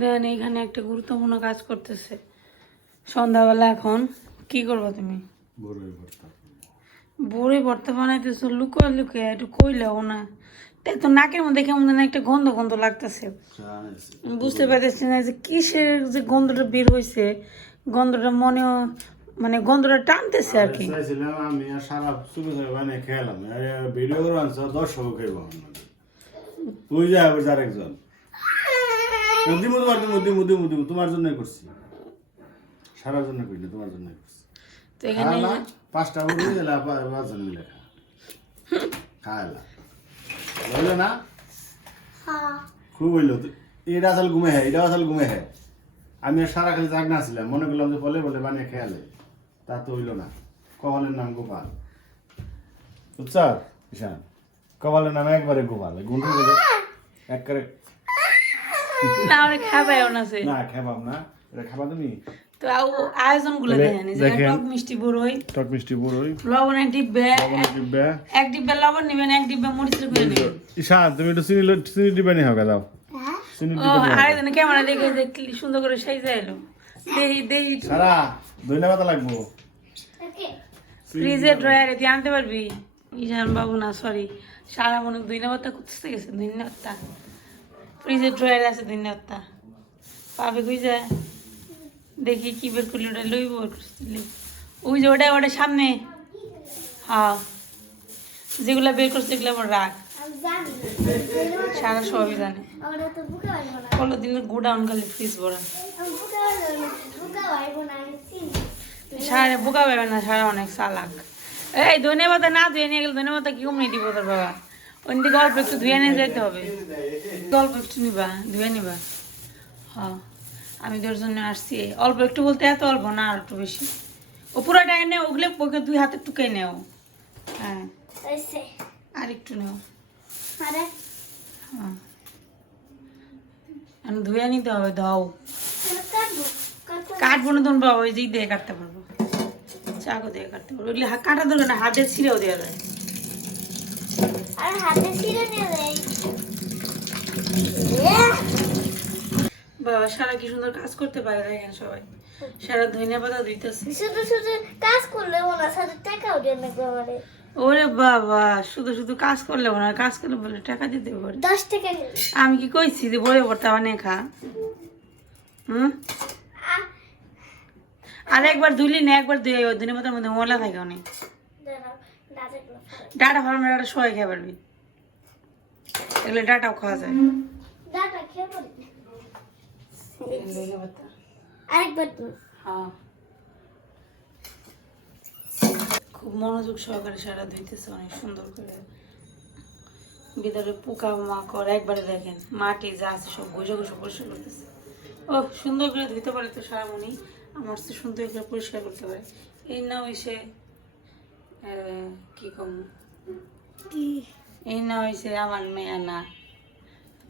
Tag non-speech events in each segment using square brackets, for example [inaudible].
দেখেন এখানে একটা গুরুত্বপূর্ণ কাজ করতেছে। সন্ধ্যাবেলা এখন কি করব তুমি? বড়ই ভর্তা বানাইতেছো লুকোয় লুকোয় একটু কইলেও না। তাই তো নাকের মধ্যে কেমন যেন একটা গন্ধ গন্ধ লাগতেছে। বুঝতে পারতেছি না যে কিসের যে গন্ধটা বের হয়েছে গন্ধটা মনে মানে গন্ধটা টানতেছে আর কি। চাইছিলাম আমি আর সারা চুপে চুপে বানিয়ে খেলাম। ভিডিও করে আনছো দর্শক তুই একজন দিমু তোমার দিমু দিমু দিমু দিমু তোমার জন্যই করছি। সারার জন্য করিনি তোমার জন্যই করছি। তো এখানে খালা পাঁচটা বুড়ি দিলে পাঁচজন মিলে খা খাইলা বুঝলে না? খুব হইল। এটা আসল ঘুমে হ্যাঁ এটা আসল ঘুমে হ্যাঁ আমি আর সারা খালি জাগ না ছিলাম মনে করলাম যে বলে বলে বানিয়ে খেয়ালে তা তো হইল না। কপালের নাম গোপাল। বুঝছ? ঈশান কপালের নাম একবারে গোপাল। গুন্টু বলে একবারে না আমরা খাবাইও না সে না খেবাম না। এটা খাবা তুমি? তো আয়োজনগুলো দেখেন এই যে দেখেন। টক মিষ্টি বড়ই টক মিষ্টি বড়ই লবণ এক ডিব্বে লবণ দিবে এক ডিব্বে লবণ নিবেন এক ডিব্বে মরিচের করে নেবেন। ঈশান তুমি একটু চিনি চিনি দিবে নি হবে দাও চিনি ও দিবে নি ক্যামেরা দেখে যে সুন্দর করে সাইজা এলো। দেহি দেহি। সারা ধন্যবাদ লাগবো। ফ্রিজে ড্রয়ারে তুই আনতে পারবি। ঈশান বাবু না সরি সারা মনে দুই নাম্বারটা করতে গেছে দুই নাম্বারটা ফ্রিজের ড্রয়ারে আছে দিন নাম্বারটা পাবে কই যায়? দেখি কি বের করলি ওটা লইব ওই যে ওটা ওটা সামনে। হ্যাঁ। যেগুলা বের করছে সেগুলো আমার রাখ সারা সবই জানে। পনেরো দিনের গোডাউন খালি ফ্রিজ ভরা। সারা বোকা পাবে না, সারা অনেক চালাক। এই ধনে ধন্যবাদ না ধুয়ে নিয়ে গেলে ধন্যবাদ কি কমনি দিব তোর বাবা? ওইদিকে অল্প একটু ধুয়ে নিয়ে যেতে হবে। অল্প একটু নিবা ধুয়ে নিবা। হ্যাঁ আমি তোর জন্য আসছি। অল্প একটু বলতে এত অল্প না আর একটু বেশি। ও পুরোটাই নে ওগুলো ওকে দুই হাতে টুকে নেও। হ্যাঁ আর একটু নেও। হ্যাঁ। আমি ধুয়ে নিতে হবে দাও কাটবো না তখন বাবা ওই যে দিয়ে কাটতে পারব। চাকু দিয়ে কাটতে পারব। ওইগুলি কাটা দরকার না হাতে ছিঁড়েও দেওয়া যায়। আর হাতে ছিঁড়ে নিয়ে বাবা সারা কি সুন্দর কাজ করতে পারে দেখেন সবাই। সারা ধনিয়া পাতা দিতেছে শুধু শুধু কাজ করলে ওনার সাথে আমারে ওরে বাবা শুধু শুধু কাজ করলে না কাজ করলে বলে টাকা দিতে পারে। দশ টাকা আমি কি কইছি যে বড় ভর্তা বানিয়ে খা? হুম? আর একবার ধুলি না একবার ধুয়ে ধনিয়া পাতার মধ্যে ময়লা থাকে অনেক। ডাটা না ডাটা সবাই খেয়ে পারবি। এগুলো ডাটাও খাওয়া যায়। খেয়ে। আরেকবার হ্যাঁ। খুব মনোযোগ সহকারে সারা ধুইতেছে অনেক সুন্দর করে। ভিতরে পোকা মাকড় একবারে দেখেন মাটি যা আছে সব ঘষে ঘষে পরিষ্কার করতেছে। ও সুন্দর করে ধুইতে পারে তো সারা মনি আমার তো সুন্দর করে পরিষ্কার করতে পারে। এই না হইছে আহ, কি? কম এই না হইছে আমার মেয়া না।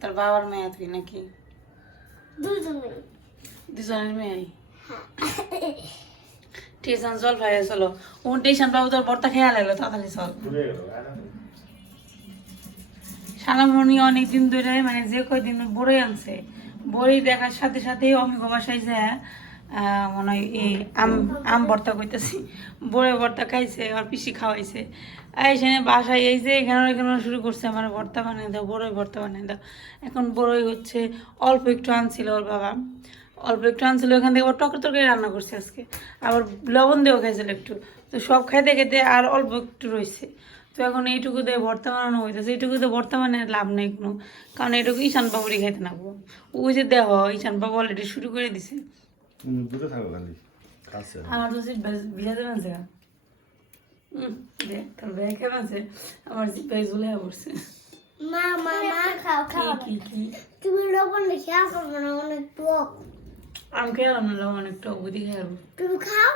তোর বাবার মেয়া তুই নাকি? দুজনের মেয়াই? টিউশন চল ভাই চলো। ও টিউশন পাবো তোর বর্তা লাগল তাড়াতাড়ি চল। সালামণি অনেক দিন ধরে মানে যে কয়দিন বড়ই আনছে। বড়ি দেখার সাথে সাথেই অমিক বাসায় যায়। মনে হয় এই আম আম ভর্তা কইতেছি। বড়ে ভর্তা খাইছে আর পিসি খাওয়াইছে। আর এখানে বাসায়, এই যে এখানে এখানে শুরু করছে আমার ভর্তা বানিয়ে দাও, বড়ই ভর্তা বানিয়ে দাও। এখন বড়ই হচ্ছে, অল্প একটু আনছিল ওর বাবা। অল্প একটু আনছিল, ওখান থেকে আবার টকের তরকারি রান্না করছে আজকে। আবার লবণ দিয়েও খাইছিল একটু। তো সব খাইতে খেতে আর অল্প একটু রয়েছে তো এখন এইটুকু দিয়ে ভর্তা বানানো হইতেছে। এইটুকু দিয়ে ভর্তা মানে লাভ নেই কোনো। কারণ এইটুকু ঈশান বাবুরই খাইতে নাকবো ওই যে দেহ, ঈশান বাবু অলরেডি শুরু করে দিছে। দূরে থাকো খালি কাছে আমার তো সিট ভিজাতে আছে আমার জিপ ব্যাগ ঝুলে পড়ছে মা মা মা খাও খাও কি কি কি তুমি লবণ দেখে আসো না অনেক টক আমি খেলাম না লবণ একটু বুদ্ধি খেয়াল তুমি খাও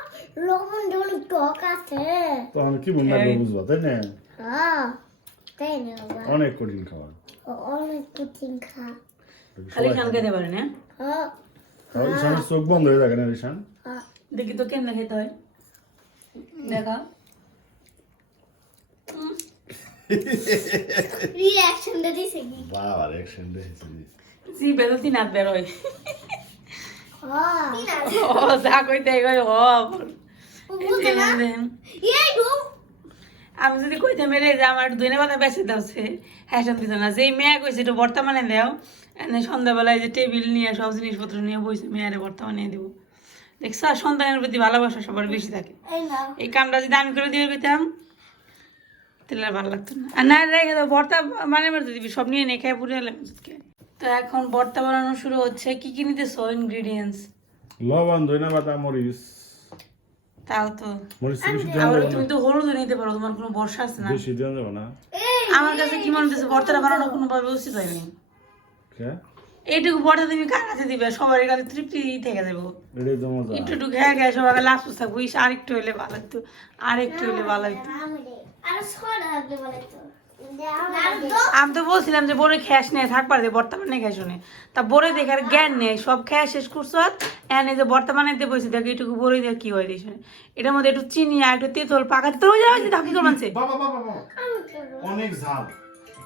লবণ অনেক টক আছে তো আমি কি বলব বুঝব তাই না হ্যাঁ তাই না অনেক কঠিন ও অনেক কঠিন খা খালি খান খেতে পারে না হ্যাঁ আর ঈশানের চোখ বন্ধ হয়ে থাকে না ঈশান? হ্যাঁ দেখি তো কেমনে খেতে হয়। দেখা। দিছে কি? জি তিন হাত হ্যাঁ। ও যা কইতে ও না? আমি যদি কইতে মেরে যে আমার দুইনে পাতা বেঁচে দাওছে হ্যাঁ দিত না যেই মেয়া কইছে একটু বর্তমানে দেও সন্ধ্যাবেলায় যে টেবিল নিয়ে সব জিনিসপত্র নিয়ে বইছে মেয়ারে বর্তমানে দিব। দেখছ আর সন্তানের প্রতি ভালোবাসা সবার বেশি থাকে। এই কামটা যদি আমি করে দিয়ে কইতাম তাহলে আর ভালো লাগতো না। আর না রেখে দাও ভর্তা মানে মেরে দিবি সব নিয়ে নিয়ে খেয়ে পুরে এলাম তো এখন ভর্তা বানানো শুরু হচ্ছে। কি কি নিতেছো ইনগ্রিডিয়েন্টস লবণ ধইনা পাতা মরিচ। তাও তো। মরিচ আবার তুমি তো হলুদও নিতে পারো তোমার কোনো বর্ষা আছে না? বেশি দেওয়া যাবে না। এই আমার কাছে কি মনে হচ্ছে ভর্তাটা বানানো কোনোভাবে উচিত হয়নি এইটুকু ভর্তা তুমি কার কাছে দিবে? সবার কাছে তৃপ্তি থেকে যাব। এটাই তো মজা। একটু একটু খেয়ে খেয়ে সবাই লাস্ট থাকব। ইস আরেকটু হইলে ভালো হতো আরেকটু হইলে ভালো হতো আর ছড়া হবে বলে তো আমি তো বলছিলাম যে বড়ে খ্যাস নেই থাকবার যে বর্তমানে খ্যাস নেই। তা বড়ে দেখার জ্ঞান নেই সব খেয়া শেষ করছ এনে যে বর্তমানে দিয়ে বসে দেখো এইটুকু বড়ে দিয়ে কি হয় দিস এটার মধ্যে একটু চিনি আর একটু তেঁতুল পাকা তেঁতুল ওই যাচ্ছে ধাকি করে মানছে বাবা বাবা বাবা। অনেক ঝাল।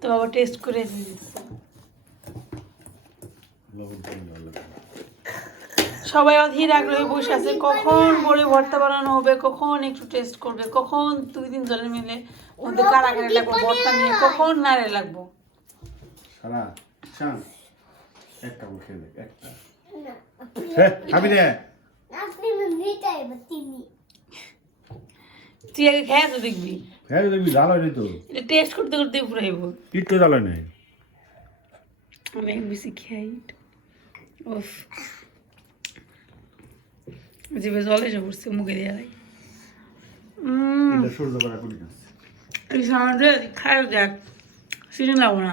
তো বাবা টেস্ট করে সবাই অধীর আগ্রহে বসে আছে কখন বলে ভর্তা বানানো হবে কখন একটু টেস্ট করবে কখন দুই দিন জলে মিলে ওদের কারাগারে লাগবো ভর্তা নিয়ে কখন নারে লাগবো? একটা। খাবি না তুই খেয়ে তো দেখবি। তো। টেস্ট করতে করতে ফুরাইব কিচ্ছু জাল হয়নি আমি বেশি খাই ওফ জিভে জল এসে পড়ছে মুখে দিয়ে লাগে এই সাউন্ডে খাই দেখ। সিজন লাগবো না।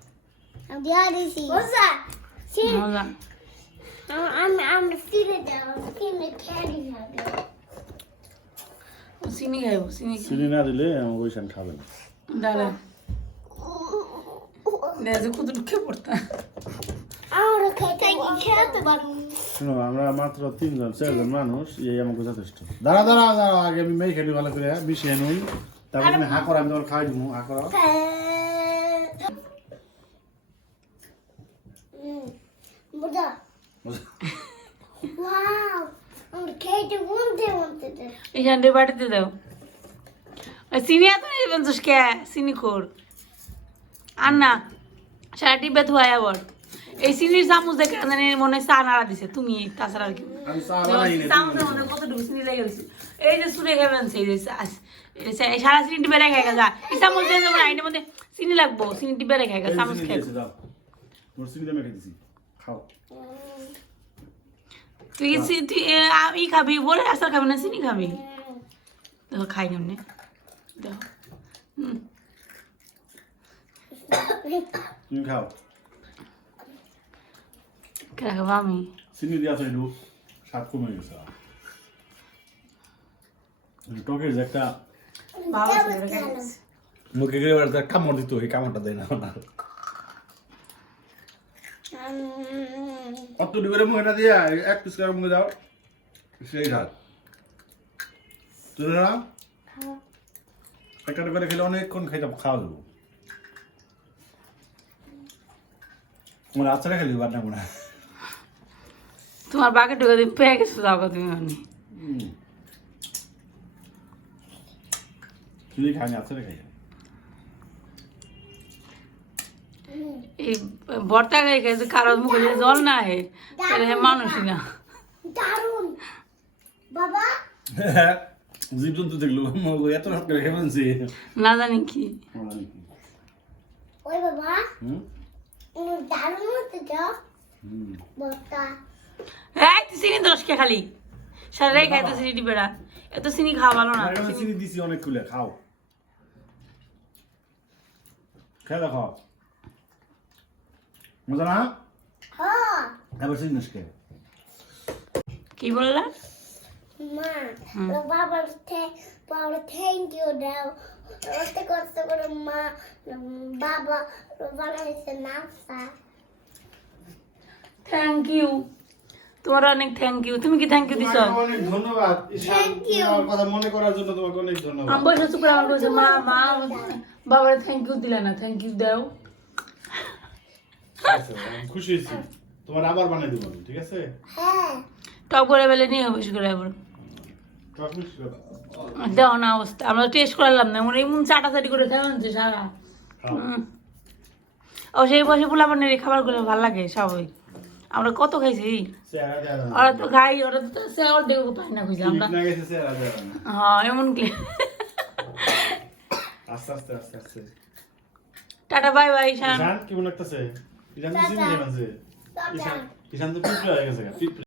আমি দিছি ওসা চিনি মজা আমি আমি দাও চিনি খেয়ে দিছি ও চিনি খাইব চিনি চিনি না দিলে আমার ওইখান খাবে না ডালে দেখে কতটুকু খেয়ে পড়তা আমার খেতে খেতে পারব শোনো আমরা মাত্র তিনজন চারজন মানুষ এই আমাকে যথেষ্ট দাঁড়া দাঁড়া দাঁড়া আগে আমি মেয়ে খেলি ভালো করে মিশিয়ে নই তারপর তুমি হা করো আমি তোমার খাওয়াই দিব হা করো মজা ওয়াও আমার খেতে মনতে মনতে এই সানডে বাড়িতে দাও। চিনি এত নেই পঞ্চাশ কে? চিনি খোর। আর না সারা টিপে ধোয়াই আবার। এই চিনির চামচ দেখে জানি মনে হয় চা নাড়া দিছে তুমি তাছাড়া আর কি চামচের মধ্যে কতটুকু চিনি লেগে গেছে এই যে সুরে যে চা- এই যে সারা চিনি টিপে রেখে গেছে এই চামচ দিয়ে যাব না এটার মধ্যে চিনি লাগবো চিনি টিপে রেখে গেছে চামচ খেয়ে খাও। তুই তুই এ, ই খাবি বলে আসার খাবি না চিনি খাবি? দেখো খাই কেমনে দেখো। হুম। তুমি খাও। কে খাব আমি? চিনি দিয়া তো একটু স্বাদ কমে গেছে। টকের যে একটা ভালো আছে, এটা খাই নিচ্ছি। মুখে গেলে কামড় দিত এই কামড়টা দেয় না না অত করে মুখে না দিয়া এক পিস করে মুখে দাও। সেই ঝাল তুই না একটা করে খেলে অনেকক্ষণ খাইতে খাওয়া যাব। আমার আচারে খেলি বান্না মনে হয়। তোমার বাকি ঢুকে তুমি পেয়ে গেছো যাও তুমি অনেক হুম। চুরি খাইনি আছে খাই এই ভর্তা খাই খাইছে কারোর মুখে যদি জল না আহে তাহলে সে মানুষই না। দারুণ বাবা। [laughs] জীব জন্তু দেখল মগ এত রাত করে খেয়ে না জানি কি। ওই বাবা যাও এই চিনি দোষ কে খালি? সারাই চিনি এত চিনি খাওয়া ভালো না চিনি। দিছি অনেক খুলে খাও। খেয়ে দেখো। মজা না হ্যাঁ। এবার কে কি বললা? মা বাবার বাবার থ্যাংক ইউ দাও। অত কষ্ট করে মা বাবা বানাইছে নাস্তা থ্যাংক ইউ তোমার অনেক থ্যাংক ইউ তুমি কি থ্যাংক ইউ দিছ? অনেক ধন্যবাদ। তুমি you. আমার কথা মনে করার জন্য তোমাকে অনেক ধন্যবাদ। আমি বসে চুপ করে আমার বলছে মা মা বাবার থ্যাংক ইউ দিলে না। থ্যাংক ইউ দাও। খুশি হয়েছি। তোমার আবার বানিয়ে দেবো ঠিক আছে? হ্যাঁ। টপ করে বেলে নিয়ে হবে করে করো। দেও না অবস্থা আমরা টেস্ট করলাম না মনে এমন চাটাচাটি করে খেয়ে আনছে সারা। ও সেই বসে পোলা বানের খাবারগুলো ভালো লাগে স্বাভাবিক। আমরা কত খাইছি। ওরা তো খাই ওরা তো অর্ধেক না খুঁজে আমরা। হ্যাঁ এমন কি? আস্তে আস্তে আস্তে আস্তে। টাটা বাই বাই শান কেমন লাগতেছে? ঈশান তো টাটা। আছে ঈশান ঈশান তো পিঁপড়ে হয়ে গেছে পিঁপড়ে